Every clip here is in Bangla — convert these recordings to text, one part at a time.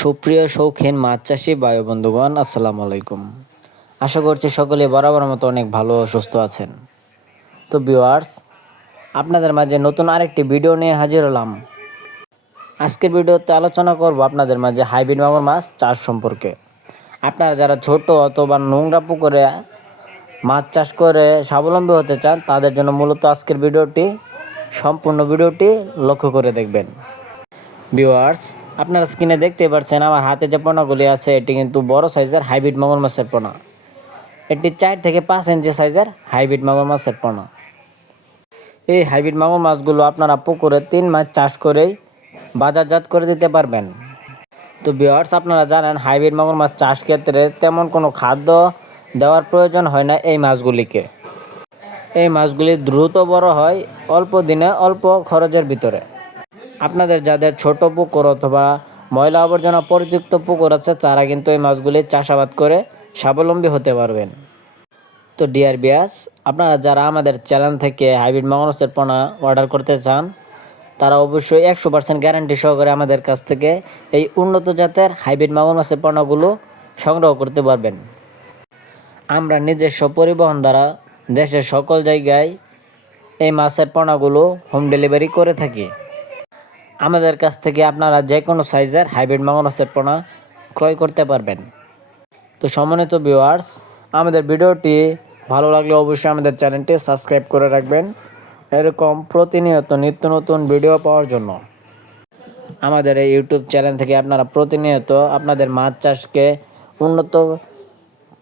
সুপ্রিয় শৌখিন মাছ চাষি ভাই বন্ধুগণ, আসসালামু আলাইকুম। আশা করছি সকলে বরাবর মতো অনেক ভালো ও সুস্থ আছেন। তো ভিউয়ার্স, আপনাদের মাঝে নতুন আরেকটি ভিডিও নিয়ে হাজির হলাম। আজকের ভিডিওতে আলোচনা করব আপনাদের মাঝে হাইব্রিড মাগুর মাছ চাষ সম্পর্কে। আপনারা যারা ছোট অথবা নোংরা পুকুরে মাছ চাষ করে স্বাবলম্বী হতে চান, তাদের জন্য মূলত আজকের সম্পূর্ণ ভিডিওটি লক্ষ্য করে দেখবেন। ভিউয়ার্স, আপনারা স্ক্রিনে দেখতে পাচ্ছেন আমার হাতে যে পোনাগুলি আছে, এটি কিন্তু বড় সাইজের হাইব্রিড মাগুর মাছের পোনা। এটি 4 থেকে 5 ইঞ্চি সাইজের হাইব্রিড মাগুর মাছের পোনা। এই হাইব্রিড মাগুর মাছগুলো আপনারা পুকুরে 3 মাস চাষ করেই বাজারজাত করে দিতে পারবেন। তো ভিউয়ার্স, আপনারা জানেন হাইব্রিড মাগুর মাছ চাষ ক্ষেত্রে তেমন কোনো খাদ্য দেওয়ার প্রয়োজন হয় না এই মাছগুলিকে। এই মাছগুলি দ্রুত বড় হয় অল্প দিনে অল্প খরচের ভিতরে। আপনাদের যাদের ছোট পুকুর অথবা ময়লা আবর্জনা পরিযুক্ত পুকুর আছে, তারা কিন্তু এই মাছগুলি চাষাবাদ করে স্বাবলম্বী হতে পারবেন। তো ডিয়ার ভিউয়ার্স, আপনারা যারা আমাদের চ্যানেল থেকে হাইব্রিড মাগুর মাছের পোনা অর্ডার করতে চান, তারা অবশ্যই 100% গ্যারান্টি সহকারে আমাদের কাছ থেকে এই উন্নত জাতের হাইব্রিড মাগুর মাছের পোনাগুলো সংগ্রহ করতে পারবেন। আমরা নিজস্ব পরিবহন দ্বারা দেশের সকল জায়গায় এই মাছের পোনাগুলো হোম ডেলিভারি করে থাকি। আমাদের কাছ থেকে আপনারা যে কোনো সাইজের হাইব্রিড মাগুর মাছের পোনা ক্রয় করতে পারবেন। তো সম্মানিত ভিউয়ার্স, আমাদের ভিডিওটি ভালো লাগলে অবশ্যই আমাদের চ্যানেলটি সাবস্ক্রাইব করে রাখবেন, এরকম প্রতিনিয়ত নিত্য নতুন ভিডিও পাওয়ার জন্য। আমাদের এই ইউটিউব চ্যানেল থেকে আপনারা প্রতিনিয়ত আপনাদের মাছ চাষকে উন্নত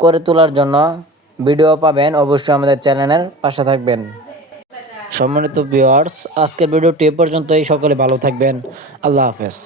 করে তোলার জন্য ভিডিও পাবেন। অবশ্যই আমাদের চ্যানেলের পাশে থাকবেন। সম্মানিত ভিউয়ার্স, আজকের ভিডিওটি এ পর্যন্তই। সকলে ভালো থাকবেন। আল্লাহ হাফেজ।